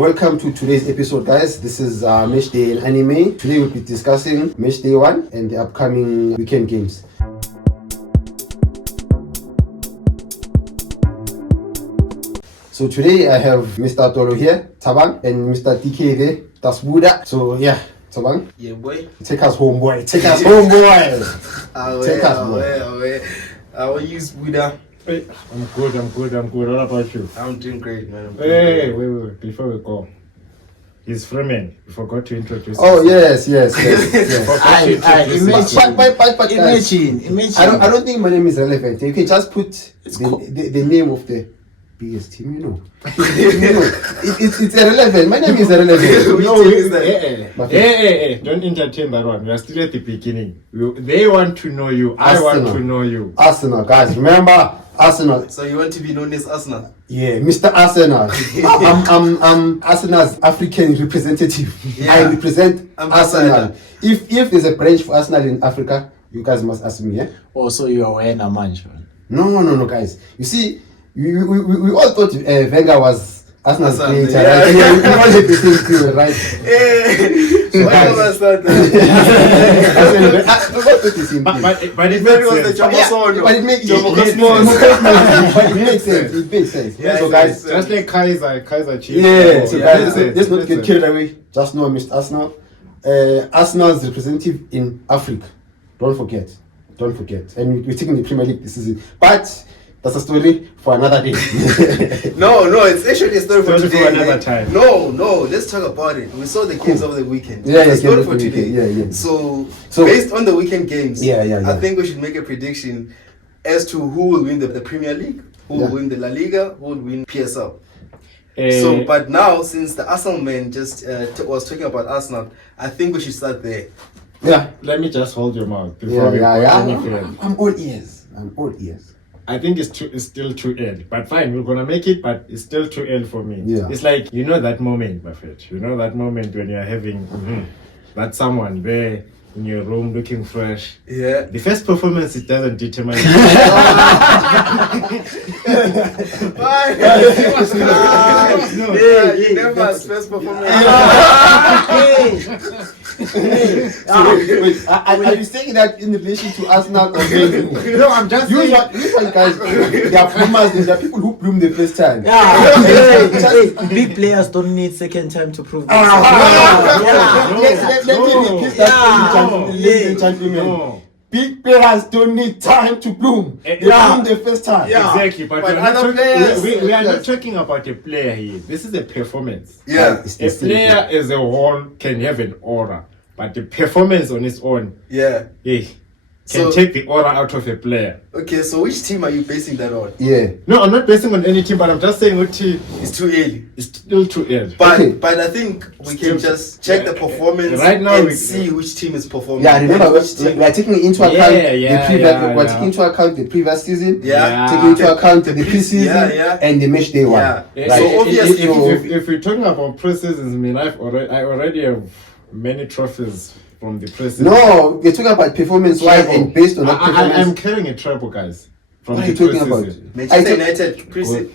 Welcome to today's episode, guys. This is Match Day in Anime. Today we'll be discussing Match Day 1 and the upcoming weekend games. So today I have Mr. Tolo here, Tabang, and Mr. TK there, that's Buddha. So yeah, Tabang. Yeah, boy. Take us home, boy. Take us home, boy. Take us, boy. I will use Buddha. Hey, I'm good. What about you? I'm doing great, man. Wait. Before we go, he's Freeman. You forgot to introduce Oh, yourself. yes. Imagine. I don't think my name is relevant. You can just put the name of the biggest team, you know. It's irrelevant. My name is irrelevant. Hey, don't entertain that one. We are still at the beginning. They want to know you. I want to know you. Arsenal, guys. Remember Arsenal. So you want to be known as Arsenal? Yeah, Mr. Arsenal. I'm Arsenal's African representative. Yeah. I represent Arsenal. Arsenal. If there's a branch for Arsenal in Africa, you guys must ask me, yeah? Also, you are wearing a mansion. No, guys. You see, we all thought Wenger was Arsenal's creator, yeah. right? Yeah, we all had the same thing, right? So guys, But it makes sense. It makes sense. Yeah, So guys, Just like Kaiser Chiefs. yeah. So guys, Yeah. let's not get carried away. Just know Mr. Arsenal. Arsenal's representative in Africa. Don't forget. And we're taking the Premier League this season. But that's a story for another day. No, it's actually a story for Story today. for another man. time. No, let's talk about it. We saw the games over the weekend. Yeah, It's a story games for over the today. weekend. Yeah. So So- based on the weekend games, Yeah. I think we should make a prediction as to who will win the Premier League, who will win the La Liga, who will win PSL. So, but now since the Arsenal man just was talking about Arsenal, I think we should start there. Yeah. Let me just hold your mouth before we go any further. I'm all ears. I think it's still too early. But fine, we're gonna make it, but it's still too early for me. Yeah. It's like, you know that moment, Buffett. You know that moment when you're having that someone there in your room looking fresh. Yeah. The first performance, it doesn't determine. You never has first performance. Wait, are you saying that in relation to Arsenal? No, I'm just saying. Usually, guys, there are bloomers. There are people who bloom the first time. Big players don't need second time to prove Let me repeat that, ladies and gentlemen. No. Big players don't need time to bloom. They bloom the first time. Exactly, but But we're not other talking- players- we are not talking about a player here. This is a performance. Yeah. It's A the player as a whole can have an aura, but the performance on its own can So- take the aura out of a player. Okay, so which team are you basing that on? Yeah. No, I'm not basing on any team, but I'm just saying It's too early. it's still too early. But Okay. I think we can just check the performance Right now and we- see which team is performing. Yeah, remember and which team. we are taking into account we're taking into account the previous season. Yeah. Taking into account the preseason Yeah. and the match day one. Yeah. Eh, So eh, obviously- if we're talking about preseasons, I mean, I already have many trophies from the preseason. No, we're talking about performance wise and based on that I'm performance. carrying a treble, guys. From What are the you talking about? preseason. Manchester United preseason.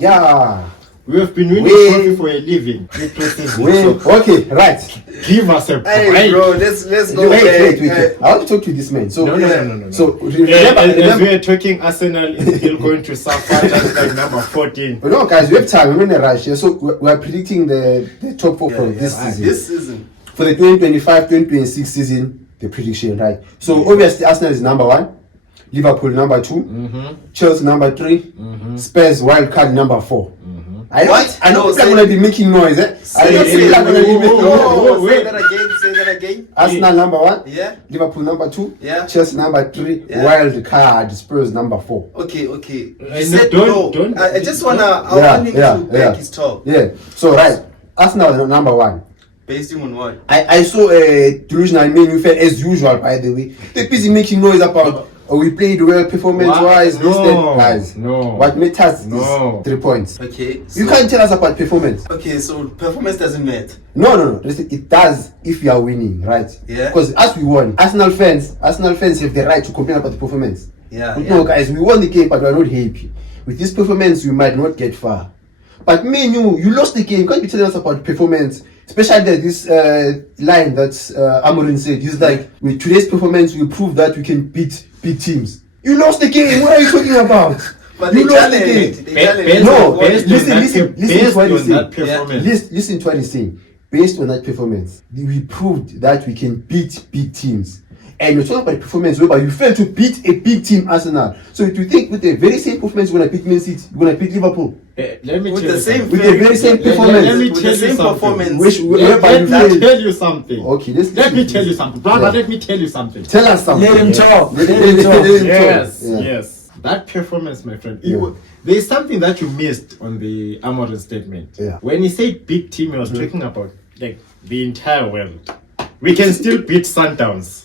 Yeah. We have been winning Wait. trophy for a living. The preseason. Wait, So okay, right. give us a break. Hey, bro, let's go. Wait. I want to talk to this man. So, No. So As remember, we are talking, Arsenal is still going to suffer just like number 14. no, guys, we have time. We're in a rush here. So we're predicting the top four for this season. This season. For the 2025-2026 season, the prediction, right? So obviously Arsenal is number 1, Liverpool number 2, Chelsea number 3, Spurs wild card number 4. I know What? people No, are say- gonna be making noise, eh? I know say- people are gonna be making No, noise. say that again. Arsenal number 1, Yeah. Liverpool number 2, Yeah. Chelsea number 3, Yeah. wild card Spurs number 4. Okay. You No, said don't- no. don't- I just wanna. I want him to back his talk. Yeah. So right, Arsenal number 1. Based him on what? I saw a delusional Man U fan as usual, by the way. They're busy making noise about we played well performance wise. Guys. No. What matters No. is 3 points. Okay. You can't tell us about performance. Okay, so performance doesn't matter. No. Listen, it does if you are winning, right? Yeah. Because as we won, Arsenal fans have the right to complain about the performance. Yeah. But no, guys, we won the game, but we are not happy. With this performance, we might not get far. But me and you lost the game. You can't be telling us about performance. Especially this line that Amorim said. He's like, with today's performance, we prove that we can beat big teams. You lost the game. What are you talking about? But you they lost the challenged. game. They challenged. No, Based listen to what he's on that saying. performance. Listen to what he's saying. Based on that performance, we proved that we can beat big teams. And you're talking about performance whereby you failed to beat a big team, Arsenal. So if you think with the very same performance you're going to beat Man City, you're going to beat Liverpool. Let me With tell the you same something. With the very same performance. Let me With tell the you same something. performance. Whereby you Let me failed. tell you something. Okay, Let me tell you something. Brother, Yeah. let me tell you something. Tell us something. Let him talk. Let him talk. Yes, Yeah. yes. That performance, my friend. Yeah. There's something that you missed on the Amorim statement. Yeah. When he said big team, he was talking about like the entire world. We can still beat Sundowns.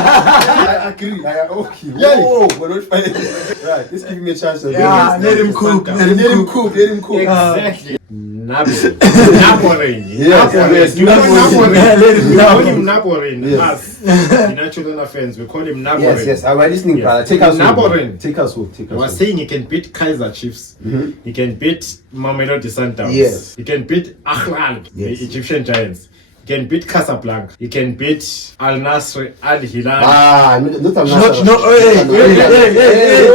I agree. Okay. Whoa, we're not fighting. Right, let's give him a chance. Yeah, let him cook. Let him cook. Let him cook. Exactly. Naborin. Yes, yes, You know Naborin. Naborin. We call him Naborin. Yes. Us, the natural fans, we call him Naborin. Yes, yes. I'm listening, Yes. brother. Take us home. Naborin. Take us home. Take I us was home. saying he can beat Kaiser Chiefs. He can beat Mamelodi Sundowns. Yes. He can beat Ahly, Yes. the Egyptian Giants. He can beat Casablanca. He can beat Al Nassr, Al Hilal. Ah, not No, hey, hey, hey, hey,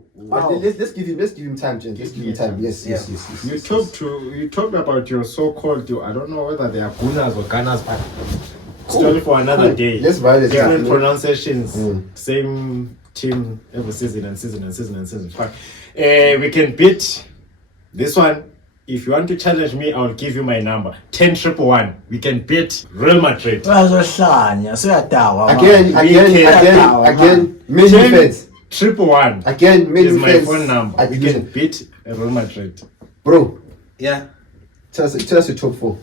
Let's give him time, Jen. Let's give him time. Yes. You talked about your so-called. I don't know whether they are Gunners or Gunners, but story for another day. Let's violate different that. pronunciations. Same team every season. Fine. We can beat this one. If you want to challenge me, I'll give you my number. 10-1. We can beat Real Madrid. bazohlanya suyadawa Again, many fans. 10-1. Again, many is my fans. phone number. We Again. can beat Real Madrid. Bro, Yeah. tell us your top 4.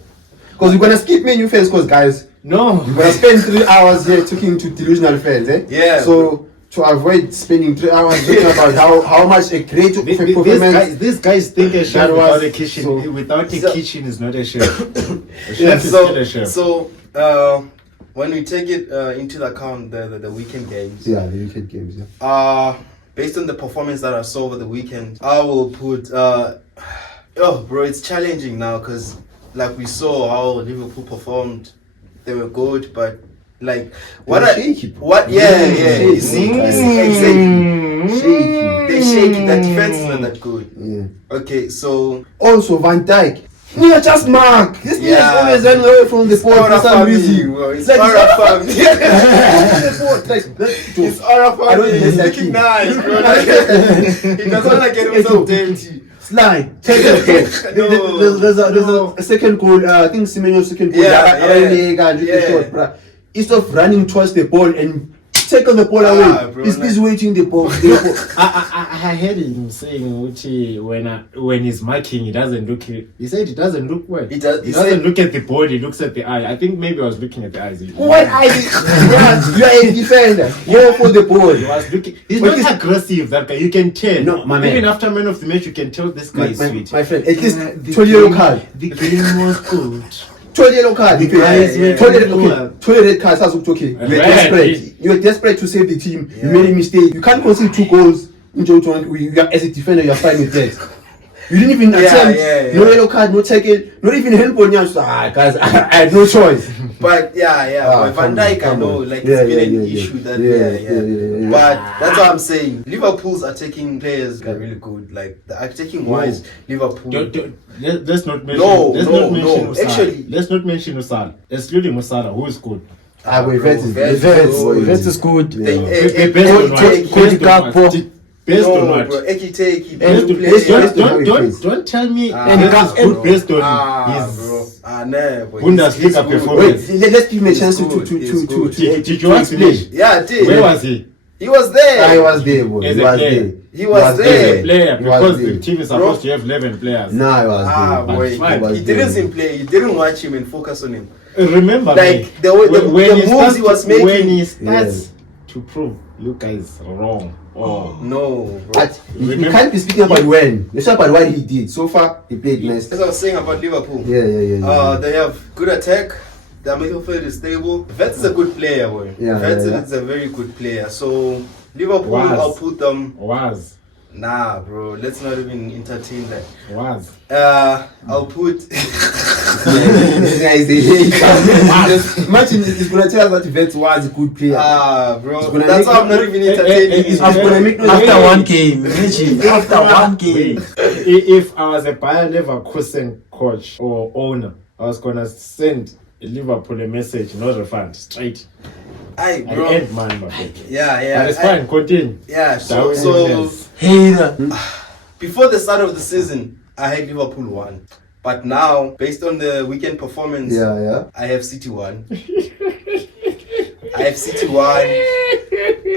Because we're gonna skip menu fans, because guys, No. we're gonna spend 3 hours here talking to delusional fans, eh? Yeah. So to avoid spending 3 hours talking about how much a great performance. These guys think a chef That was- without a kitchen. so- Without a so- kitchen is not a chef. A chef Yeah, is still a chef. So when we take it into account the weekend games, Yeah, the weekend games. Yeah. based on the performance that I saw over the weekend, I will put bro, it's challenging now because like we saw how Liverpool performed. They were good, but like Shaky. you see exactly Shaky. they're shaky. The defense is not that good. Yeah. Okay, so Also, Van Dijk. Yeah, just mark. This nigga is Yeah. always running away from the ball for Aura some family, reason. bro. It's like Aura family. It's Aura I don't family. think He's that's looking him. nice, bro. Like, he doesn't want to get himself dirty. Slide. Take it. No. There's a second goal. I think Semenyo's second goal. Yeah. Instead of running towards the ball and taking the ball away, bro, he's like- busy waiting the ball. I heard him saying Uchi, when he's marking, he doesn't look. He said he doesn't look well. He doesn't doesn't look at the ball. He looks at the eye. I think maybe I was looking at the eyes. What you are a defender. Go for the ball. He was looking. He's But not aggressive. That guy. You can tell. No, my man. Even after man of the match, you can tell this guy is sweet. My friend, at least 12 yellow card. The game was good. 12 yellow card. The guys were 12 red cards. That's okay. You were Red. desperate. You were desperate to save the team. You made a mistake. You can't concede 2 goals. As a defender, you're fine with that. You didn't even attempt. No yellow card, no tackle, not even help on you. Guys, I had no choice. But but Van Dijk, I know, like it's been an issue that But that's what I'm saying. Liverpool's attacking players are really good. Like the attacking wise, Liverpool. Let's not mention. No, let's no, not mention no. Usal. Actually- let's not mention Usal. Excluding Musala, who is good. Wirtz is good. Based on what? Based on what? Bro, Eki Teki, And good based players. on- Don't tell me And this is good based on bro. his Nah, bro. Bundesliga He's good. performance. Wait, let's give him a chance It's good, it's good. Did you watch explain? finish? Yeah, I did. Where was he? He was there. I was there, boy. As He a was player. there. He was there. As a player, He was because there. the team is supposed to have 11 players. No, I was there. Boy, But fine. he didn't see him play. You didn't watch him and focus on him. Remember, Like, me, the way- the when moves he was making. when he starts to prove you guys wrong. Oh, No, bro. But you can't be speaking about when. Let's talk about what he did. So far, he played nice. As I was saying about Liverpool. Yeah. They have good attack. their midfield is stable. Wirtz is a good player, boy. Yeah, Wirtz yeah. is a very good player. So Liverpool, Was. I'll put them. Was. Nah, bro. Let's not even entertain that. Was. I'll put. This guy is a hater. Imagine he's gonna tell us that Wirtz was a good player. Bro. It's gonna That's make- why I'm not even entertaining. It's it. gonna make no After one game, imagine. After one game. If I was a Bayer Leverkusen coach or owner, I was gonna send Liverpool a message, no refund, straight. Aye, I bro. end man, my friend. Yeah. But it's fine, continue. Yeah. So Darwin Nunes. Hater. before the start of the season, I had Liverpool 1. But now, based on the weekend performance, Yeah. I have City 1. I have City 1.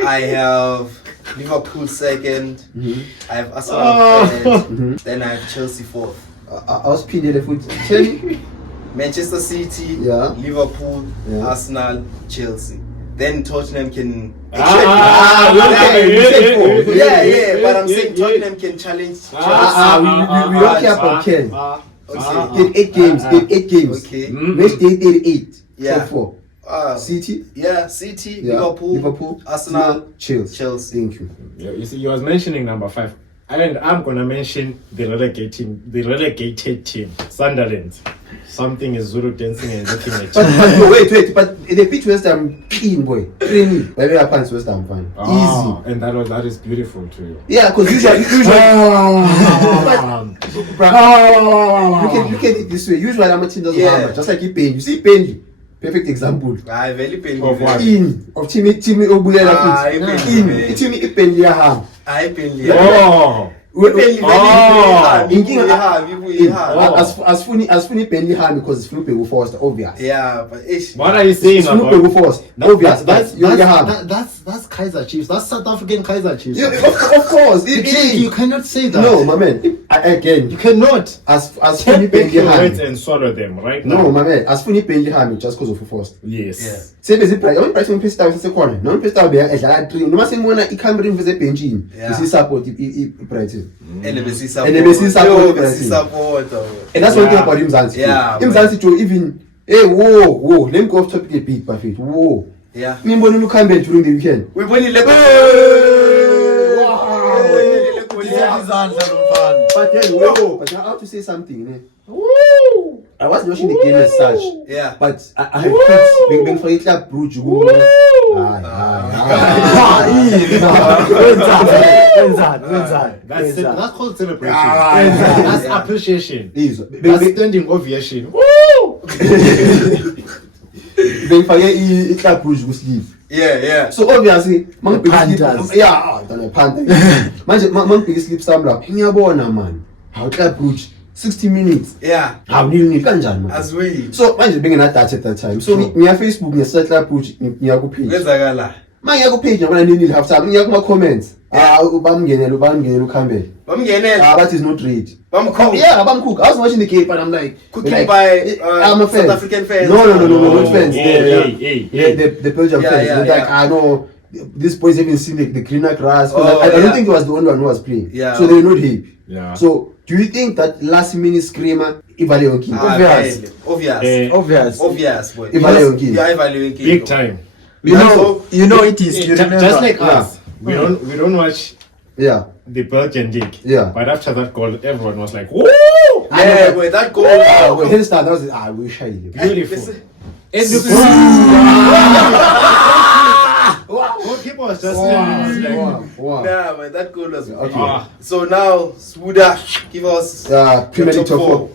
I have Liverpool 2nd. I have Arsenal 3rd. Then I have Chelsea 4th. I was pinned the foot. Chelsea. Manchester City, Yeah. Liverpool, Yeah. Arsenal, Chelsea. Then Tottenham can. Okay, you said four. Yeah, but I'm saying Tottenham can challenge Chelsea. We don't care about Ken. Okay. 8 games. 8 games. Okay. Match day 38. Yeah. Top 4. City. Yeah, City, Yeah. Liverpool, Arsenal, Chelsea. Chelsea. Thank you. You see, you was mentioning number 5. And I'm gonna mention the relegated team, Sunderland. Something is Zulu dancing and looking at But, you. but no, wait. But they beat West Ham clean, boy. 3-0. By the way, I West Ham fan. Ah, and that is beautiful to you. Easy. Yeah, because usually. Look at it this way. Usually, I'm a team doesn't Yeah. hammer. Just like Penny. You see Penny. Perfect example. I very pain. Of what? In of team Obulela. In team Penny ham. I pain. Oh, As funny Penny ham because it's Flupe go first, obvious. Yeah, but ish. what are you saying It's Flupe about? go first, obvious. That's That's Kaiser Chiefs. That's South African Kaiser Chiefs. Yeah, of course. You cannot say that. No, my man. Again, You cannot. as funny Take Penny your words ham. and swallow them right now. No, my man. As funny Penny ham just because of first. Yes. Sebe ziprice, on price on pesta usekhona. Non pesta be edlala 3. Noma semona iCamry mveze benchini. Yeah. Isi support iPrice. And the best support. And the best support. support. And that's one thing about Mzansi. Yeah, Mzansi too, even whoa, let me go off topic a bit, perfect. Whoa. Yeah. Nimbo you come back during the weekend. We won 11. But then but I have to say something. I was watching the game as such. Yeah. But I have kids being for it like Bruges. That's called celebration. That's appreciation. That's standing ovation. Being for it like Bruges with sleep. Yeah. So obviously, man big sleep. Panthers. Yeah, don't panther. Man big sleep samla. Ngiyabona man. How club Bruges 60 minutes. Yeah. How nil kanjani man. As we. So manje bengenadatha at that time. So ngiya Facebook ngiya club Bruges ngiya ku page. Kwenzakala. Mangiya ku page ngiyabona nil half time. Ngiya kuma comments. Bamngenela uCampbell. Bamngenela. That is not read. Bamcook. Yeah, Bamcook. I was watching the game and I'm like, Cooking by I'm a fan. South African fans. No, not fans. Hey. The Belgian fans. Yeah, They're like, I know this boys haven't seen the greener grass. I don't think he was the only one who was playing. Yeah. So they were not hip. Yeah. So do you think that last minute screamer Ivalionki? Obvious. Obvious, boy. Ivalionki. Yeah, evaluating. Big time. You know it is. You remember. Just like us. We don't watch Yeah. the Belgian league. Yeah. But after that goal, everyone was like, "Woo!" Yeah, boy, that goal. When he started, that was I wish I did. Beautiful. Goalkeeper was just like, Wow. Nah, man, that goal was Okay. So now, Swuda, give us Premier League top 4.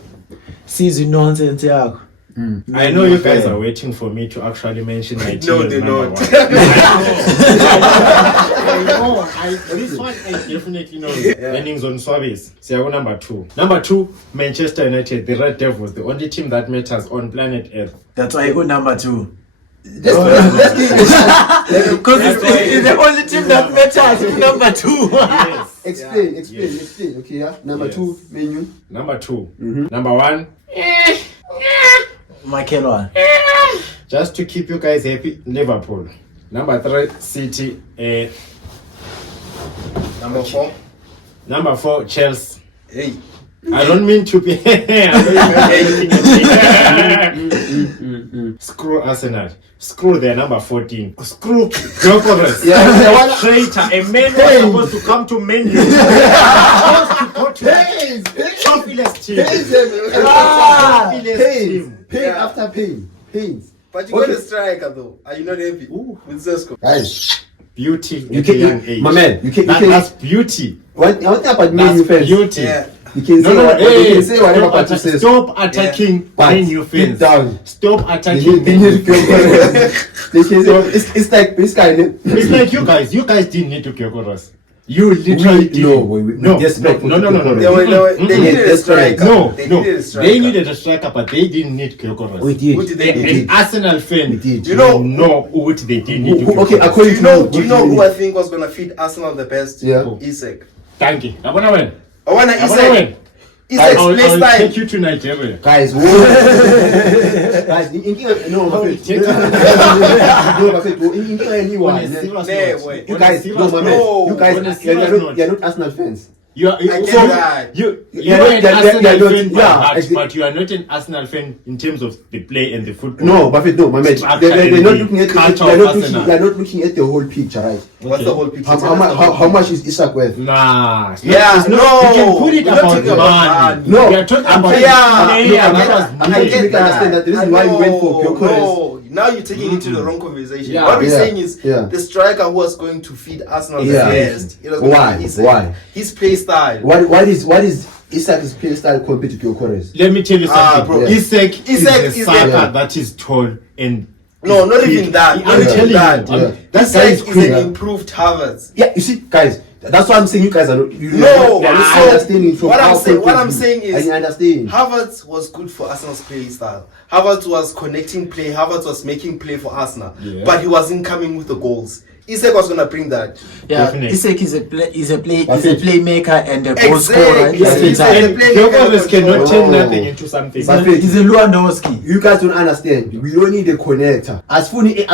Season nonsense yakho. I know you guys are waiting for me to actually mention my team. No, as they're number not. one. This one I definitely know. Earnings on Swabis. So number 2. Number 2, Manchester United, the Red Devils, the only team that matters on planet Earth. That's why I go number 2. Let's Because it's the only team that matters. Number 2. Yes. explain. Okay, yeah. Number Yes. 2 menu. Number 2. Number 1, Michael. just to keep you guys happy, Liverpool. Number 3, City. Number 4. Number 4, Chelsea. Hey. I don't mean to be. Screw Arsenal. Screw their number 14. Screw Gyökeres. Traitor. A man who was supposed to come to Man U. Supposed to go to Trophy-less team. Pain after pain. Pains. But you got a striker though. Are you not happy? With Zesco? Guys, Beauty. you at a young can, age. my man, you can, That's beauty. one thing about Man U That's fans, beauty. Yeah. you can say, No, you hey, can say whatever Patrick says. stop attacking But Man U deep fans. down, Stop they attacking need Man U to fans. go. It's like this guy. It's like you guys didn't need to Gyökeres. You literally didn't. No, desperate for no. They Mm-mm. needed a striker. No, They no. needed a striker. They needed a striker, but they didn't need Gyökeres. We did. Who did they need? An Arsenal fan, We did. You know- what they didn't need to Okay, Gyökeres. according Do you know who I think was gonna feed Arsenal the best? Yeah. Isak. Thank you. Abona when? I wanna Abona Isak. when? Isak's I play will style. take you to Nigeria. Guys, whoa. Guys, no, my friend. Take- No, my friend. Anyone. On a serious Nah, note. wait. You On a guys, serious no, my note. man. You guys, On a serious note. you're not Arsenal fans. You are, I get so that. you're Yeah, an yeah, Arsenal yeah, yeah, fan by yeah, heart, actually- but you are not an Arsenal fan in terms of the play and the football. No, my friend, no, my man. Structure They're and not the looking at culture they're of not Arsenal. looking at the whole picture, right? What's the whole picture? How much is Isak worth? Nah. it's not- Yeah, it's not- no, You can put it we're not about talking about money. money. We are talking I'm about saying- player. I'm That was I'm money. trying to make you understand that the reason why we went for Gyökeres. No, now you're taking into the wrong conversation. Yeah. What we're Yeah, saying is yeah. the striker who was going to feed Arsenal the Yeah. best. It was going Why? to be Isak. Why? His play style. What is Isak's play style compared to Gyökeres? Let me tell you something, bro. Isak is Isak a is striker a- that is tall and No, not quick. even that. I'm Not telling even that. you, Yeah. that guy Isak is is quick. an improved Havertz. Yeah, you see, guys, that's why I'm saying you guys are not. You're No, not so understanding from what I'm our saying- point what of I'm view. saying is- I can understand. Havertz was good for Arsenal's play style. Havertz was connecting play. Havertz was making play for Arsenal. Yeah. But he wasn't coming with the goals. Isak was going to bring that. Yeah, Definitely. Isak is a That's it. playmaker and a goal Exactly. scorer. He's At the a time. And playmaker Gyökeres that cannot control. turn Oh. nothing into something. But He's a Lewandowski. You guys don't understand. We don't need a connector. As funny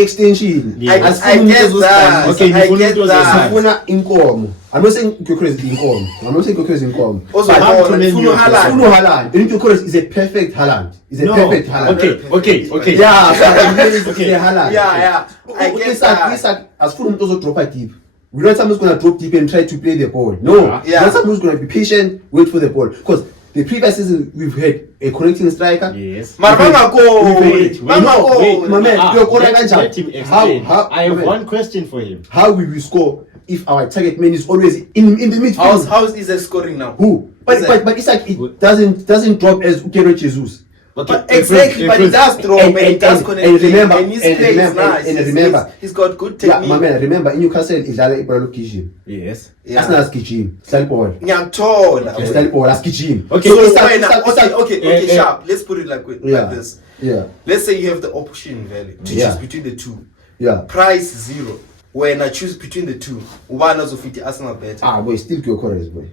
extension. Yeah. As I funny get that. Okay, I Nifuna get does that. Sifuna inkomo. I'm not saying Gyökeres is inkomo. I'm not saying Gyökeres is inkomo. Also, But How to Haaland, name Funo you? Haaland. Funo Haaland. And Gyökeres is a perfect Haaland. Is a No. perfect Haaland. Okay. Yeah, but it's Okay. a Haaland. Yeah. I get that. Isak, as Fulham also drop a deep. We don't someone's gonna drop deep and try to play the ball. No, Yeah. not someone's gonna be patient, wait for the ball. Because the previous season we've had a connecting striker. Yes. Mara bangako. Wait, Bangako. my man, you're correct, let Anja. him explain. How- I have wait. one question for him. How will we score if our target man is always in the midfield? How is Isak scoring now? Who? But Isak. but Isak it doesn't drop as Gyökeres Jesus. But exactly, but he does drop and he does connect. and remember, and his and play is remember, nice. and He's- remember. he's got good Yeah, technique. my man, remember in Newcastle idlala ibhola lokugijima. Yes. Yeah. Arsenal asigijima, sidle ball. Ngiyathola. Sidle ball asigijima. Okay, So Isak- wait, now, Isak- okay, sharp. Let's put it like Yeah. this. Yeah. Let's say you have the option value to Yeah. choose between the two. Yeah. Price 0. When I choose between the two, one of the Arsenal better. Boy, still Gyökeres, boy.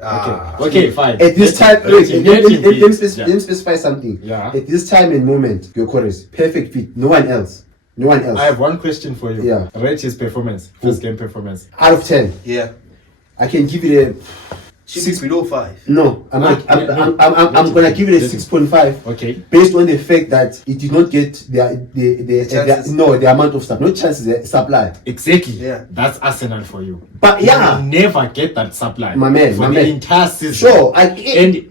Okay, fine. At this time, wait, let me specify something. Yeah. At this time and moment, Gyökeres, perfect fit. No one else. I have one question for you. Yeah. Rate his performance. First game performance. Out of 10, Yeah. I can give it a Should be below 5. no. I'm gonna give it a 6.5. Okay. Based on the fact that it did not get Chances. the amount of stuff, not chances, the supply. Exactly. Yeah. That's Arsenal for you. But yeah, You will never get that supply. My man, for my the man. entire season. sure. And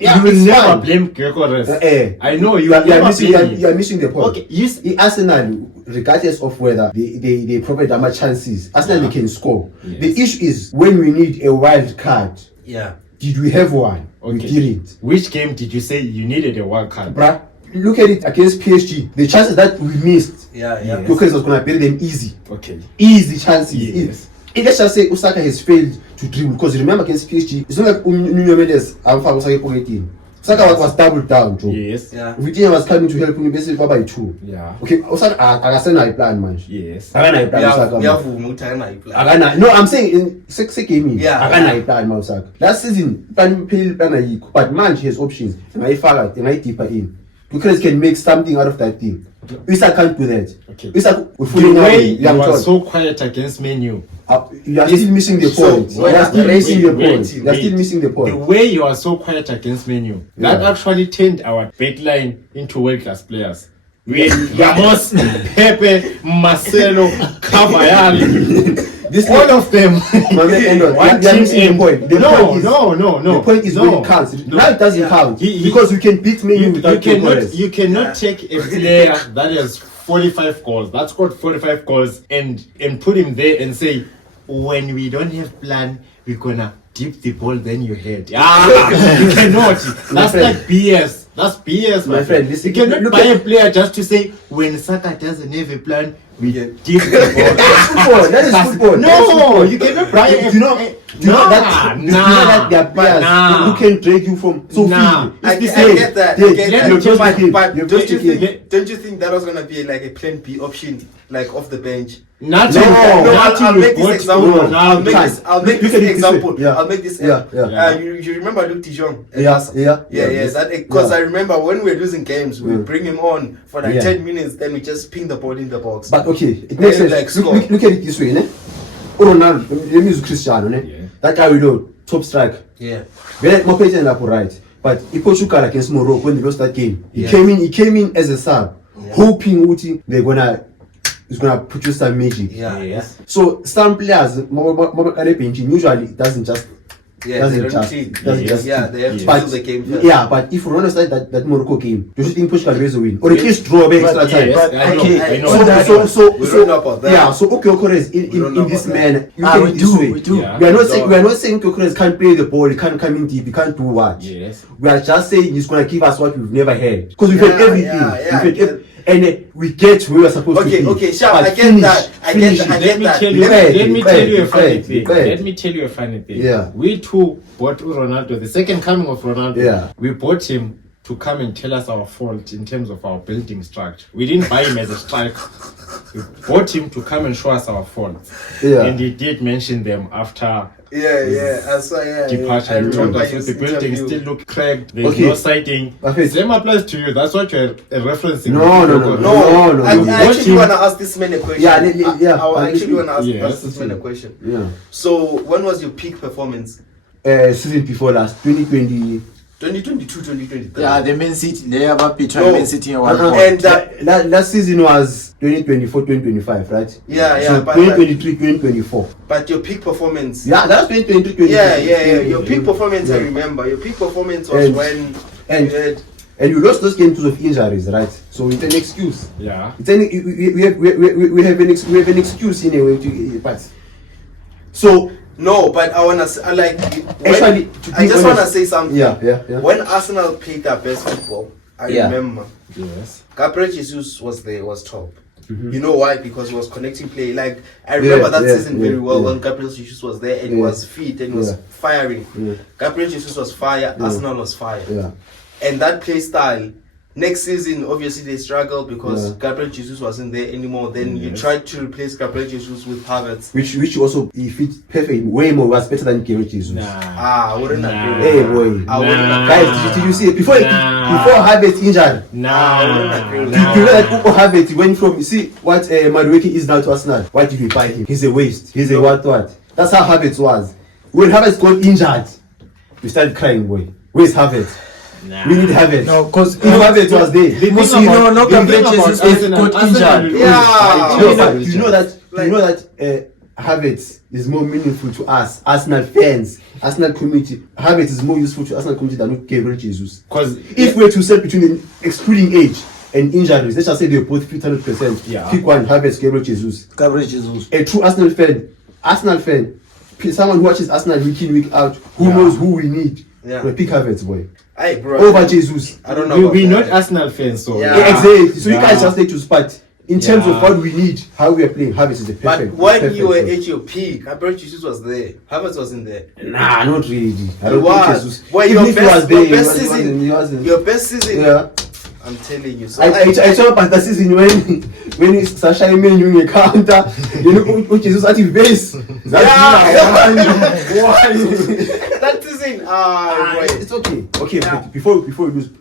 Yeah, you will it's never fine. blame Gyökeres. Eh. I know you You are will never missing. blame him. You are missing the point. Okay, yes. In Arsenal, regardless of whether they provide that much chances, Arsenal Yeah. they can score. Yes. The issue is when we need a wild card. Yeah. Did we have one? We Okay. didn't. Which game did you say you needed a wild card? Bruh, look at it against PSG. The chances that we missed, Yeah. Yes. Gyökeres was gonna bury them easy. Okay. Easy chances. Yes. Let's just say Osaka has failed to dribble because remember against PSG, it's not like Nuno Mendes amfaka Osaka pocket. Osaka was doubled down, Joe. Yes. Yeah. Virginia was coming to help him basically by 2. Yeah. Okay, Osaka akasenayo plan manje. Yes. Akanayo plan Osaka. Ngiyavuma ukuthi akanayo plan. Akanayo. No, I'm saying in six gaming. Yeah. Akanayo plan Osaka. Last season plan ayikho, but manje he has options. Engayifaka, engayidipha in. Gyökeres can make something out of that thing. Isak can't do that. Okay. Isak will The way you are so quiet against Man U. you are still missing the point. You are still missing the point. You are still missing the The point. way you are so quiet against Man U, that actually turned our backline into world-class players. We Ramos, Pepe, Marcelo, Carvajal, all of them. No, One you are team missing the in- point. The No, point is, no. The point is when it counts. Now it doesn't count because we can beat Man U without Gyökeres. You cannot take a player that has 45 goals, that scored 45 goals, and put him there and say, when we don't have plan, we're gonna dip the ball, then you head. You cannot. That's like BS. That's BS, my friend. listen, You cannot look buy at- a player just to say, when Saka doesn't have a plan, we dip the Football, that is football. No, you cannot buy a Do you know that there are players who can drag you from so far? I get that. They- I get they- that. you're just But thinking- but you're don't just you thinking- think that was gonna be like a plan B option, like off the bench? Nothing. I'll make this example. I'll make Fine. this. I'll make Look this at it this example. way. Yeah. I'll make this. Yeah. You remember Luke De Jong? Yeah. That because Yeah. I remember when we were losing games, we Mm. bring him on for like Yeah. 10 minutes, then we just ping the ball in the box. But okay, it makes Then, sense. like, score. Look at it this way, ne? Ronaldo, let me use Cristiano, ne? Yeah. That guy we know, top strike. yeah, Very more patient up right. But in Portugal against Morocco when they lost that game, he Yeah. came in as a sub, hoping Uti he's gonna produce some magic. yeah. So some players, usually it doesn't just Yeah, doesn't they don't just click. doesn't Yes. just Yeah, click. they have to But feel the game first. yeah, but if Ronaldo started that Morocco game, do you think Portugal will win or at least draw by extra time? Yes, But I know, okay, I know. We don't know about that. yeah, so okay, Gyökeres We don't in know this about manner, you Ah, can we it this do, way. we do. Yeah. We are not saying Gyökeres can't play the ball, he can't come in deep, he can't do what. Yes. We are just saying he's gonna give us what we've never had because we've had Yeah, everything. yeah, We've had yeah. and we get where we're supposed to be. Okay, sure, But I get finish, that. I finish get it. that. Let me tell you. Go ahead, Let me go tell ahead, you a go funny ahead, thing. go ahead. Let me tell you a funny thing. Yeah. We too bought Ronaldo, the second coming of Ronaldo. Yeah. We bought him to come and tell us our fault in terms of our building structure. We didn't buy him as a striker. We bought him to come and show us our faults. Yeah. And he did mention them after I saw. departure. I He told remember us that the his building interview. still look cracked. There's Okay. no sighting. Okay. Same applies to you. That's what you're referencing. No. No, I no. actually him- want to ask this man a question. Yeah, I actually want to ask Yes. this man a question. Yeah. So, when was your peak performance? Season before last, 2020. 2022, 2023. Yeah, the Man City, they have a picture of No. Man City in one Uh-huh. point. And that, Last season was 2024, 2025, right? Yeah, So but 2023, 2024. but your peak performance. Yeah, that's 2023, 2024. Yeah. Your peak performance, I Yeah. remember. Your peak performance was And- when and- you had. And you lost those games because of injuries, right? So it's an excuse. Yeah. It's an, we have an excuse in a way to but so No, but I wanna say, like. Actually, to I be just wanna honest- say something. yeah. When Arsenal played their best football, I Yeah. remember Yes. Gabriel Jesus was there, was top. You know why? Because he was connecting play. Like I remember that season very well when Gabriel Jesus was there and he was fit and he was firing. Yeah. Gabriel Jesus was fire. Arsenal was fire. Yeah. And that play style. Next season, obviously they struggled because Yeah. Gabriel Jesus wasn't there anymore. Then you Yes. tried to replace Gabriel Jesus with Havertz. Which also he fit perfect way more was better than Gyökeres Jesus. I wouldn't agree with Hey that. boy. I wouldn't Nah. agree. Guys, did you see it? Before Havertz injured? I wouldn't agree with Do you know that Uko Havertz went from, you see what Madueke is now to Arsenal? Why did we buy him? He's a waste. He's a what? That's how Havertz was. When Havertz got injured, we started crying, boy. Where's Havertz? We need Havertz. No, because If Havertz was there. Because you know, no Gabriel Jesus is got injured. Yeah. You know that Havertz is more meaningful to us, Arsenal fans, Arsenal community. Havertz is more useful to Arsenal community than Gabriel Jesus. Because If we were to set between the excluding age and injuries, let's just say they're both 100%. Yeah. Pick one, Havertz, Gabriel Jesus. Gabriel Jesus. A true Arsenal fan, someone who watches Arsenal week in, week out, who knows who we need. Yeah. We pick Havertz, boy. Hey, bro. Over Jesus. I don't know. we're about not that. Arsenal fans, so Yeah. Yeah, exactly. So you Yeah. guys just take to spot. In terms of Yeah. what we need, how we are playing, Havertz is the But perfect. when perfect you were one. at your peak, Gabriel Jesus was there. Havertz wasn't there. Nah, not really. I He don't think was. Jesus. Well, Even your if he best, was there, your he best wasn't- season. he wasn't. Your best season. Yeah. I'm telling you. So I saw about the season when Sasha Amen doing a counter, you know, which is at his base. That season saying, wait. It's okay. Okay, but before we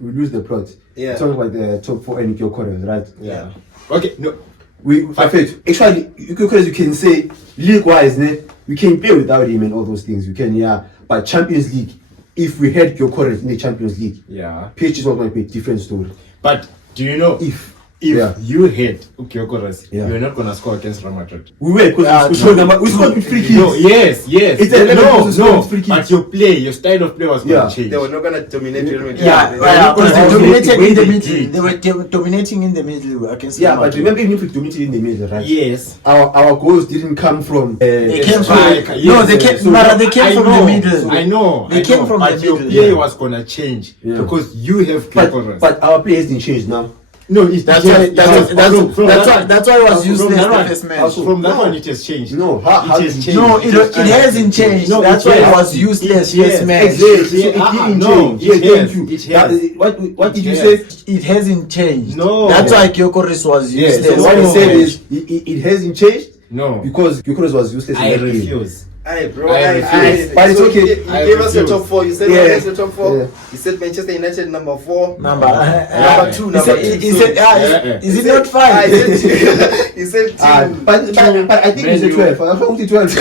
lose the plot. Yeah. Talk about the top 4 and Gyökeres, right? Yeah. Okay. No. Actually, Gyökeres, you can say league-wise, we can play without him and all those things. You can, yeah. But Champions League, if we had Gyökeres in the Champions League, PSG is not going to be a different story. But do you know if you had Gyökeres, you're not going to score against Real Madrid. We were because we scored with free kicks. No, yes. No. But your style of play was going to change. They were not going to dominate Real Madrid. Because they dominated in the middle. They were dominating in the middle against Real but Madrid. remember, even if we dominated in the middle, right? Yes. Our goals didn't come from. They came from. Yes. They came from the middle. I know. They came from the middle. But your middle. play was going to change because you have Gyökeres. But our play hasn't changed now. No, That's why it was useless the first match. From that one, it has changed. No, how it has changed. No, it hasn't changed. No, That's why it was useless first match. Exactly. So it didn't change. It has. What did you say? It hasn't changed. No. That's why Gyökeres was useless. So what he said is it hasn't changed. No. Because Gyökeres was useless. I refuse. Aye, bro. But it's okay. You gave us your top 4. You said what is your top 4? Yeah. You said Manchester United number 4. Number 2. Is it not 5? He said 2. But I think it's a 12. I'm talking to 12.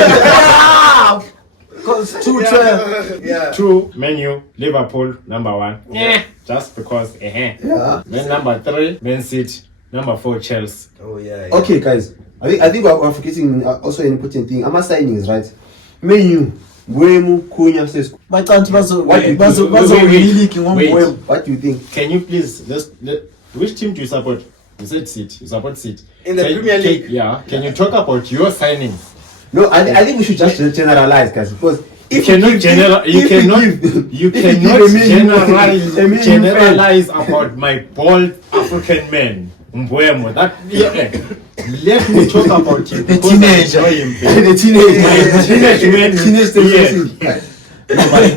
Because 2-12. Yeah. 2, Man U, Liverpool, number 1. Yeah. Just because. Yeah. Then number 3, Man City. Number 4, Chelsea. Oh yeah. Okay, guys. I think we're forgetting also an important thing. Ama signings, right? Menu, Wemu, Cunha, says. What do you think? Can you please which team do you support? You said City. You support City. In the Premier League. Can you talk about your signings? No, I think we should just generalize, guys, because You cannot generalize about my bald African man. Mbwemo. Let me talk about you. The teenager. The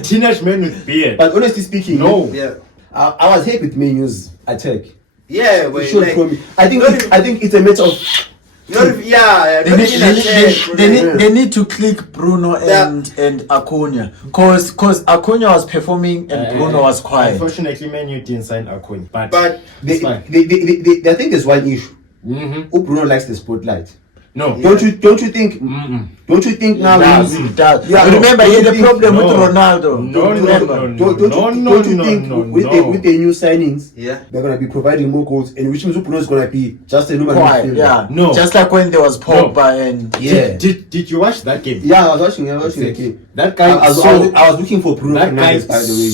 teenage man with beard. But honestly speaking, no. Yeah. I was happy with Menu's attack. Yeah, but I think it's a matter of. They need to click Bruno and Acuna, cause Acuna was performing and Bruno was quiet. Unfortunately, Man U didn't sign Acuna, but I think there's one issue. Bruno likes the spotlight. No, don't you think? Don't you think now? Remember, he had a problem with Ronaldo. Don't you think with the new signings, they're gonna be providing more goals, and which means Bruno is gonna be just a normal midfielder? No, just like when there was Pogba and Did you watch that game? Yeah, I was watching the game. That guy. I was looking for Bruno Fernandes, by the way.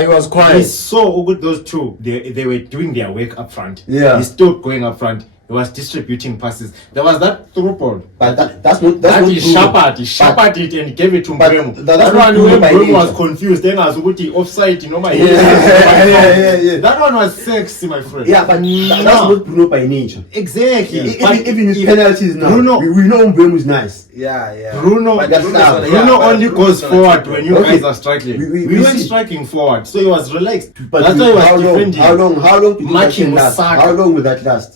He was quiet. He saw good those two. They were doing their work up front. Yeah, he stopped going up front. He was distributing passes. There was that through ball. But that's not he sharpened it and gave it to Mbeumo. That one when Mbeumo was confused, then I was offside, my That one was sexy, my friend. Yeah, but that's not Bruno by nature. Exactly. Even with penalties now, we know Mbeumo is nice. Yeah. Bruno only goes forward when you guys are striking. We weren't striking forward, so he was relaxed. But that's why he was defending. How long will that last?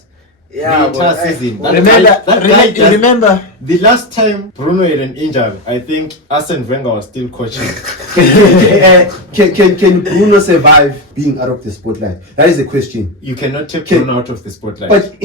Yeah, season. Remember the last time Bruno had an injury, I think Arsene Wenger was still coaching. Can Bruno survive being out of the spotlight? That is the question. You cannot take Bruno out of the spotlight. But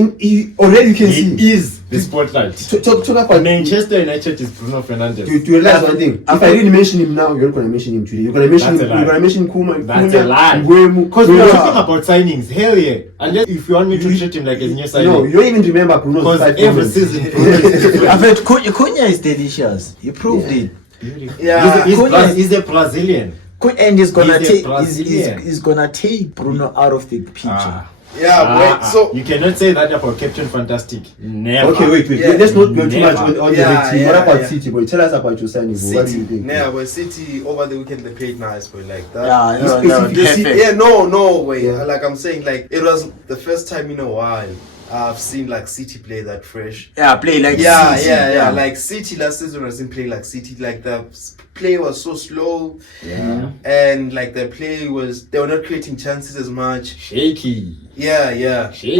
already you can see he is the spotlight. Talk about Manchester United is Bruno Fernandes. Do you realize one thing? If I didn't mention him now, you're not going to mention him today. You're going to mention Kuma. That's a lie. Because we're talking about signings. Hell yeah. Unless if you want me to treat him like a new signing. No, you don't even remember Bruno's 5 every season Bruno is different. I've heard Cunha is delicious. He proved it. Beautiful. Yeah, he's a Brazilian. And he's gonna take Bruno out of the picture. So you cannot say that about Captain Fantastic. Never. Okay, wait. Let's not go too much on the red team. What about City, boy? Tell us about your signing. What do you think? But City over the weekend they played nice, boy. Like that. No way. Like I'm saying, like it was the first time in a while I've seen like City play that fresh. Yeah, play like Yeah, City. yeah. Like City last season wasn't playing like City. Like the play was so slow. Yeah. And like the play was, they were not creating chances as much. Shaky. Yeah. Shaky.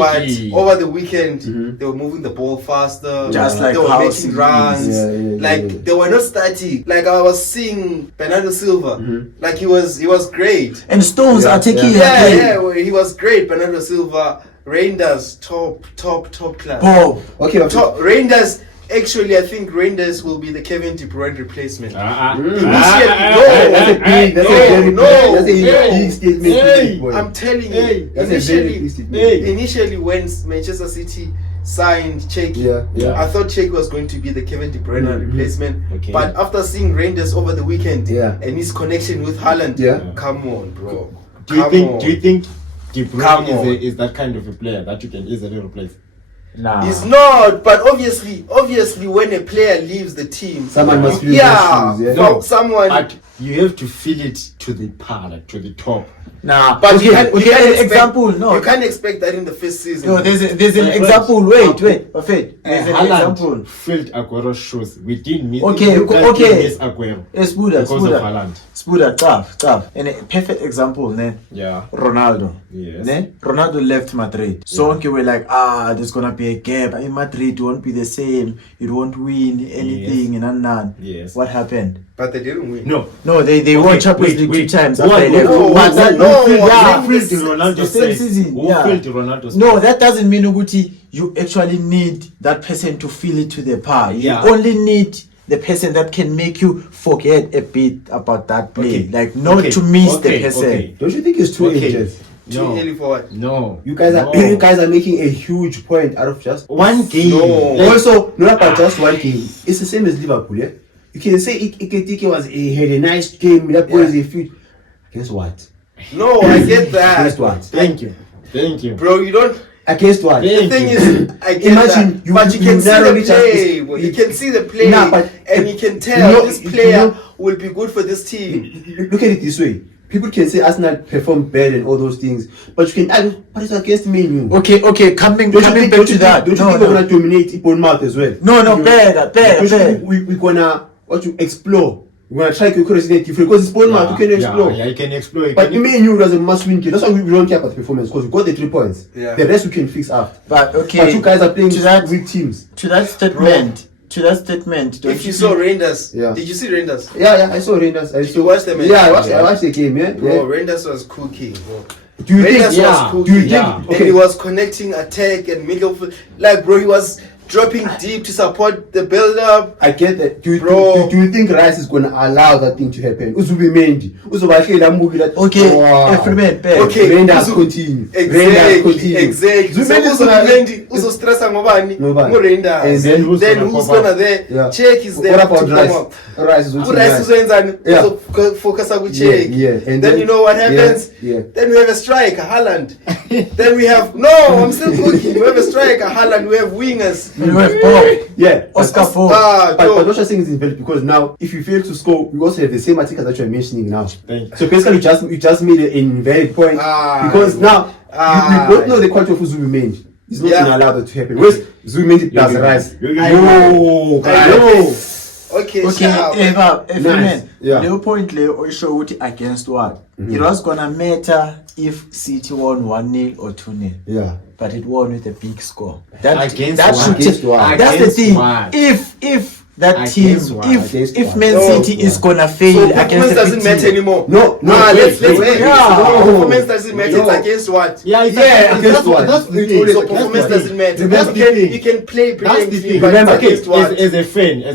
But over the weekend, they were moving the ball faster. Just like they were how making City runs. is. Like they were not static. Like I was seeing Bernardo Silva. Like he was great. And Stones are taking Yeah, he was great. Bernardo Silva, Reinders, top class. Bob. Okay, Reinders, actually, I think Reinders will be the Kevin De Bruyne replacement. That's a big statement. Boy. I'm telling you, That's a very big statement. initially when Manchester City signed Cheki, Yeah. I thought Cheki was going to be the Kevin De Bruyne replacement. Okay. But after seeing Reinders over the weekend Yeah. and his connection with Haaland, come on, bro. Do you think De Come Bruyne on. is that kind of a player that you can easily replace? Nah. He's not, but obviously, when a player leaves the team, Someone must feel yeah, those shoes, for someone. But you have to feel it to the par, like to the top. Nah. But okay, you can't expect, example. No. you can't expect that in the first season. No, there's an example. Wait. There's an example. Haaland filled Aguero's shoes. We didn't miss. Okay. You can't miss Aguero Spuda. because of Haaland. Spuda, tough. And a perfect example, ne? Yeah. Ronaldo. Yes. Ne? Ronaldo left Madrid. So okay, we're like, there's gonna be a gap. In Madrid, it won't be the same. It won't win anything and none. Yes. What happened? But they didn't win. No, they won Champions League 2 times after What? he left. No, But that- Who filled Ronaldo's the same space? season, Who yeah. filled Ronaldo's No, space? that doesn't mean Uguti, you actually need that person to feel it to the par. Yeah. You only need the person that can make you forget a bit about that play. Okay. Like not Okay. to miss Okay. the person. Okay. Don't you think it's too Okay. ages? Too early for what? No. You guys are making a huge point out of just One game. No. Like, Also, not about just one game. It's the same as Liverpool, yeah? You can say Iketike had a nice game, that boy is a few. Against what? No, I get that. Against what? Thank you. Bro, you don't. Against what? The thing is, I get Imagine that. But you can see narrowly the play. just- You can see the play, Nah, but- and you can tell No, this you player know- will be good for this team. Look at it this way. People can say Arsenal performed bad and all those things, but you can but it's against Man U. Okay, coming Don't you back think, to that. Don't you think we're gonna dominate Bournemouth as well? No, better. Don't you think we're gonna explore? We're gonna try Gyökeres in a different because it's Bournemouth. You can explore. Yeah, you can explore. But Man U was a must-win game. That's why we don't care about the performance because we got the 3 points. Yeah. The rest we can fix after. But okay, But you guys are playing to that- weak teams. to that statement, don't If you saw Reinders, Yeah. did you see Reinders? Yeah, I saw Rangers. Did you watch them? Yeah, I watched the game. Yeah, Bro, yeah. Reinders was cooking, bro. Do you think? Reinders was cooking. Do you think? Yeah. And he was connecting attack and midfield. Like, bro, he was dropping deep to support the build-up. I get that. Do Bro. you think Rice is gonna allow that thing to happen? Uzubi Mendy, Uzobashela Mugi that. Okay, Wow. everyone, Okay, Rangers Uzu- continue. Rangers continue. Exactly. So Zubimendi is gonna- Uzomendi, uzostressa ngobani? Ngobani. Ngo-Rangers. And then who's Then gonna who's pop up? gonna there? Yeah. Check is there. What about to Rice? come up. Rice is what Rice uzenzani? Yeah. Uzofocus with Yeah. And then you know what happens? Yeah. Then we have a striker, Haaland. Then we have I'm still cooking. We have a striker, Haaland. We have wingers. you have Bob, Yeah. Oscar Bob. But what you're saying is invalid because now if you fail to score, we also have the same article that you're mentioning now. Thank you. So basically, you just made an invalid point because now we both know the quality of Zubimendi. It's not gonna allow that to happen. Whereas Zubimendi plus Rice. I know. Okay, Eva, Nice. Yeah. Leo point Leo show what against what? It was gonna matter if City won 1-0 or 2-0. Yeah. But it won with a big score. Against that what? should Against what? That's the Against thing. what? If that team, Against what? Against if what? Man Oh, City yeah. is gonna So fail against performance the doesn't big matter team. anymore. No, let's wait. wait. No. Performance doesn't matter. It's against what? Yeah, it's Against what? That's the thing. So performance doesn't matter. That's the thing. You can play That's the brilliantly, thing. but Remember, it's against what? As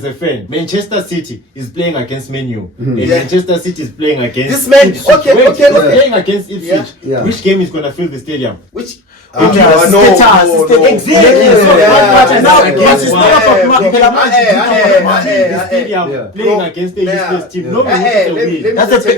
a fan, Manchester City is playing against Man U, and Yeah. Manchester City is playing against This man- Ipswich. okay, Wait, okay, they're okay. playing against Ipswich. Yeah. Which game is gonna fill the stadium? Which? Exactly. Yeah. So Yeah. now, Yeah. but it's not about Yeah. Man- Yeah. Man- The stadium Yeah. playing Bro, against the yeah. useless team. Yeah. No one wants to win.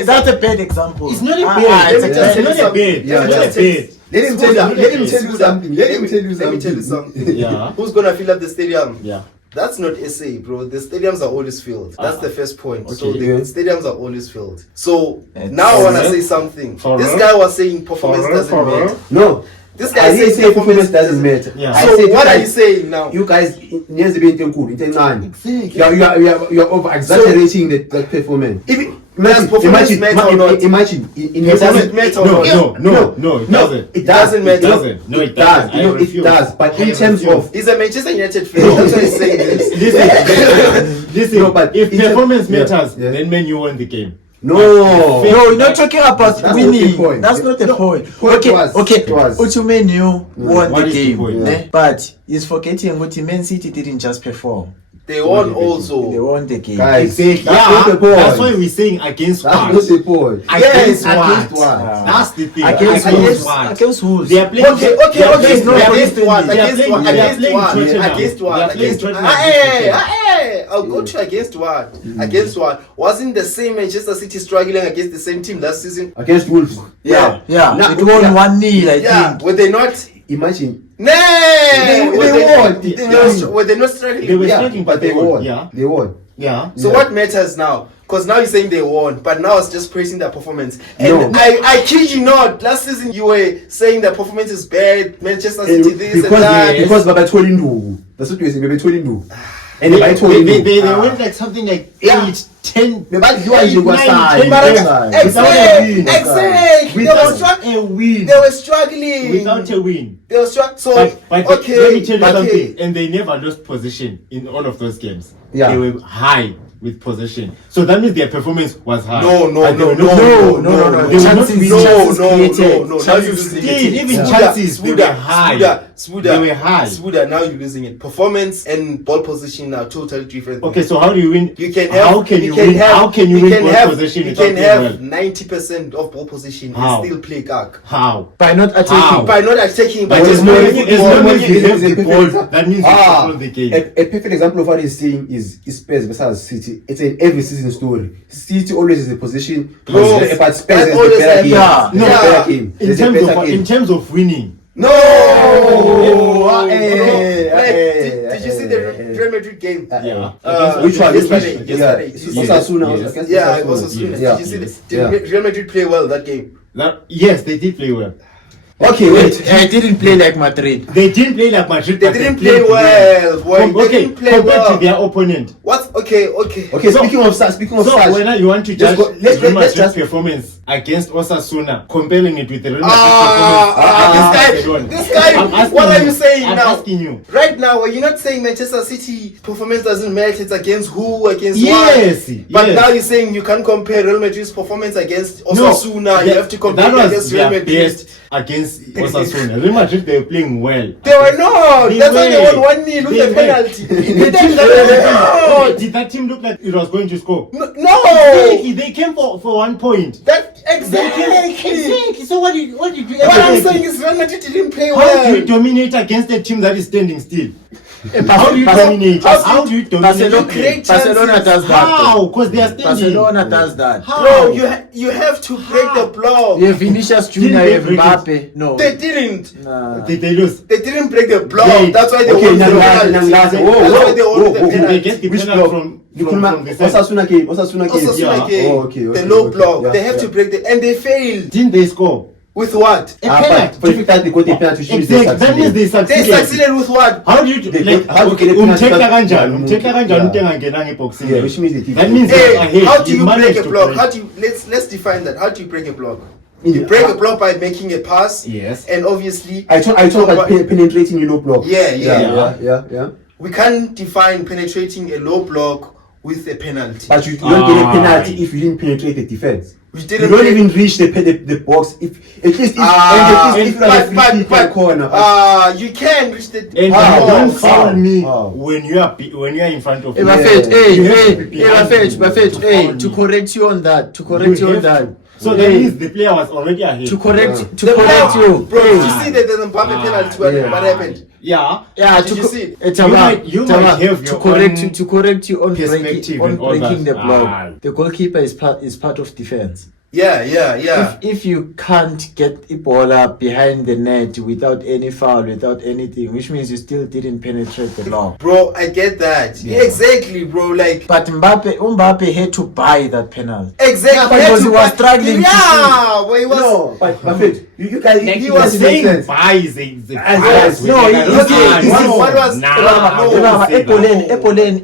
That's a bad example. It's not a Ah, bad. it's Let me It's just not tell a you bad. Yeah. It's not a bad. Let him tell you something. Let me tell you something. Yeah. Who's gonna fill up the stadium? Yeah. That's not SA, bro. The stadiums are always filled. That's the first point. So Okay. the Yeah. stadiums are always filled. So It's- now I wanna For say real? something. For This real? guy was saying performance For real? doesn't For real? matter. No. This I guy didn't says say performance doesn't matter. Yeah. I So said what are you guys, saying now? You guys, Exactly. you're over exaggerating the performance. Does performance matter or not? Imagine in Does it matter or not? No, it doesn't. It doesn't matter. It doesn't. No, it does. doesn't. I It refuse. does. But I in terms refuse. of He's a Manchester United fan. That's why he's saying this. Listen, No, but if in terms- performance yeah, matters, yeah. then Man U won the game. no. No, you're not talking about That's not winning. the point. That's not the No, point. point Okay, was- okay. it was. Utumenu won What the is the game, point? eh? But he's forgetting what Man City didn't just perform. They won They also. won the game. Guys, Exactly. that's not the Yeah, point. that's why we're saying against That's what? not the point. Against what? against what? That's the thing. Against what? against Wolves. They are playing. Okay. they are playing Against what? They are Against playing- what? they are Against playing what? Tottenham. Against They are what? playing Against Tottenham. I'll go to against what? Against what? Wasn't the same Manchester City struggling against the same team last season? Against Wolves. Yeah. Now- It won 1-0, I Yeah. think. Were they not? Imagine. Nah. They won. Were they not struggling? They were Yeah, struggling, but they won. Yeah. They won. Yeah. So Yeah. what matters now? Because now you're saying they won, but now it's just praising their performance. And No. I kid you not, last season you were saying their performance is bad, Manchester City this and that. Because Baba told him no. That's what you saying. Baba told him no. And They, Baba told him no. they went like something like Yeah. 8, 10. But you are in the 9, side. 10 But games exactly, without they were struggling. a win. They were struggling. Without a win. They were struggling. So But okay, let me tell you okay. something. And they never lost possession in all of those games. Yeah. They were high with possession. So that means their performance was high. No. They were not Chances- no, chances no. created. Now you're Chances losing created. Even Spuda, chances, they were high. Spuda. They were high. Spuda, now you're losing it. Performance and ball position are totally different. Okay, so how do you win? You can have. How can you can win? have, How can you win ball have, possession You without can playing have well? 90% of ball position How? and still play gag. How? By not attacking. How? By not attacking, by But just as long moving as football. long as you have the perfect ball, example. that means you control the game. A perfect example of what he's saying is Spurs versus City. It's an every season story. City always is a position, No, but Spurs that is the always better game. happens. It's a Yeah. better game. In It's a terms better of game. in terms of winning, No! Oh, Did hey, you see the Real Madrid game? yeah. Which one? Yesterday. Yeah. Yesterday. Osasuna. Yes. Against Yeah, it Osasuna. was Osasuna. Yeah. Did you see Yes. Did Real Madrid play well that game? Yes, they did play well. Okay, wait. I didn't play like Madrid. They didn't play like Madrid. They but didn't played play well, boy. They Okay, didn't play compared well. to their opponent. What? Okay. Okay, So- speaking of such, So when you want to judge go- let's Real Madrid's just- performance against Osasuna, comparing it with the Real Madrid performance against Barcelona, this guy. I'm asking What are you, you saying I'm now? asking you. Right now, are you not saying Manchester City performance doesn't matter? It's against who? Against Yes, what? But yes. now you're saying you can't compare Real Madrid's performance against No, Osasuna. You have to compare that it was against Real their Madrid. best against Osasuna. Real Madrid, they were playing well. They were not. They That's why they were. won 1-0 with They a were. penalty. The They team did that did that team look like it was going to score? No. They came for 1 point. That They exactly. came, exactly. So what did you What I'm saying is Real Madrid didn't play well. How do you dominate against a team that is standing still? How do you Barcelona- dominate? How do you dominate? create Barcelona does that. How? Because they are standing. Barcelona does that. Bro, you have to break the block. You have Vinicius Junior, Didn't you they have break it? Mbappe. No. They didn't. Nah. Did they lose? They didn't break the block. Wait. That's why they Okay, won the penalty. That's That's why they won the Did they penalty. get the Which penalty block? from You the side? Osasuna game. Osasuna game. Osasuna Yeah. game. Oh, okay, The okay, low okay. block. Yeah, They have to yeah. break the and they failed. Didn't they score? With what? A But penalty. for the fact they got the penalty, which means they Exactly. That means succeeded. they They succeeded. succeeded with what? How do you They like? got- how do you get a penalty Umthetha back? kanjani? Yeah. Umthetha kanjani Yeah. umntu engangenanga eboxing? Yeah, which means they did. That means Hey, they're ahead. how do you break managed a to block? break. How do you let's define that. How do you break a block? Yeah. You break a block by making a pass. Yes. And obviously I talk about penetrating your low block. Yeah. We can't define penetrating a low block with a penalty. But you don't get a penalty if you didn't penetrate the defense. We You didn't don't play- even reach the box. If at least if you have a free kick in the corner. You can reach the And How? don't How? foul me How? when you are in front of Hey, me. Buffett, Yeah. You have to be behind me. Buffett, to hey, foul to me. correct you on that, You have to. So that means the player was already ahead. to correct The you. player- Bro, did you Ah. see that the Mbappe penalty? What Yeah. what happened? Yeah. Yeah, Did you see it? You might have to your correct own you on perspective breaking and all the that. block. Ah. The goalkeeper is part of defense. Yeah. If you can't get Ebola behind the net without any foul, without anything, which means you still didn't penetrate the law. Bro, I get that. Yeah. Exactly, bro. Like, but Mbappe had to buy that penalty. Exactly. Because he was struggling. Yeah, but he was. No, but you guys, he was saying buy is a no, what was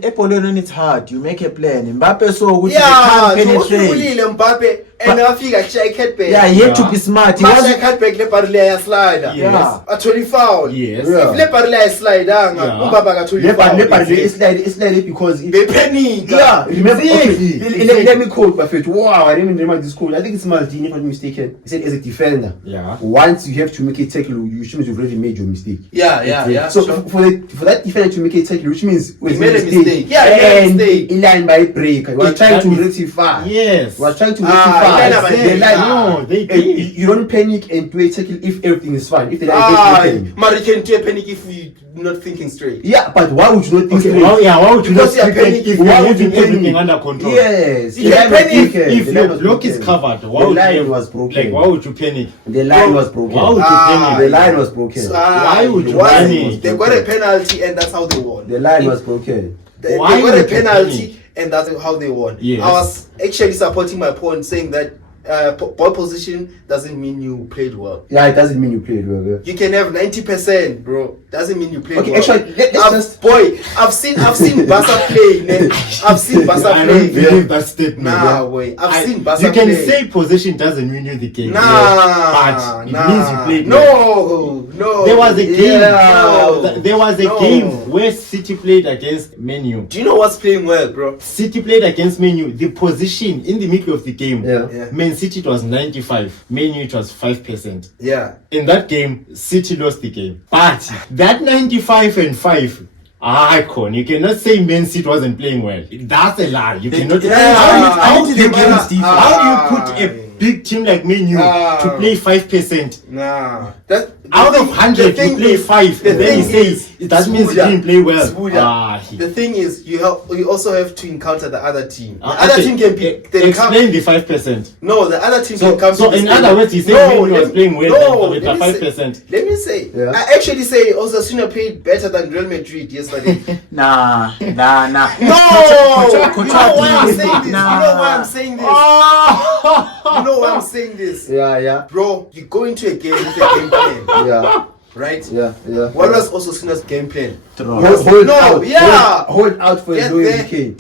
Epolene when it's hard, you make a plan. Mbappe saw which yeah, they can't penetrate. Mbappe and Africa check it back. Yeah, he had to be smart. He was was can't break the parley slider. Yes. A 20 foul. Yes. If the parley slider, Mbappe got 20 foul. It's like because they panic. Yeah, remember? Okay, let me quote Buffett. Wow, I didn't remember this quote. I think it's Maldini, if I'm not mistaken. He said, as a defender, once you have to make a tackle, you should have already made your mistake. Yeah. So for that defender to make a tackle, which means he made a mistake. Yeah, he made a mistake. In line by break. We are trying to rectify. Yes. We are trying to rectify. No, they did. You don't panic and do a tackle if everything is fine. If the line is but you can do a panic if you're not thinking straight. Yeah, but why would you not think straight? Why would you not think panic if you're having everything under control? Yes. You can panic if your block is covered. The line was broken. Like, why would you panic? The line was broken. Why would you panic? The line was broken. Why would you panic? They got a penalty and that's how they won. The line was broken. They got a penalty and that's how they won. Yes. I was actually supporting my point, saying that ball position doesn't mean you played well. Yeah, it doesn't mean you played well. Yeah. You can have 90%, bro. Doesn't mean you played well. Actually, I've seen Barca play. I've seen Barca play. I don't believe that statement. I've seen Barca you play. can say position doesn't win you the game. But it means you played well. No. There was a game. There was a game where City played against Man U. Do you know what's playing well, bro? City played against Man U. The position in the middle of the game. Man City it was 95. Man U it was 5%. Yeah. In that game, City lost the game. But that 95 and 5. Icon, you cannot say Man City wasn't playing well. That's a lie. You cannot. How do you put a big team like Man U to play 5%? Out of 100, you play 5. And then you say that means you didn't play well. The thing is, you also have to encounter the other team. The other team can be. Explain the 5%. No, the other team can come. So in other words, you say Man U was playing well with the 5%. Let me say, I actually say Osasuna played better than Real Madrid yesterday. Nah. No! You know why I'm saying this? You know why I'm saying this? Yeah. Bro, you go into a game with a game plan. Yeah. Right? Yeah. What was Osasuna's game plan? Hold out for the Louis King.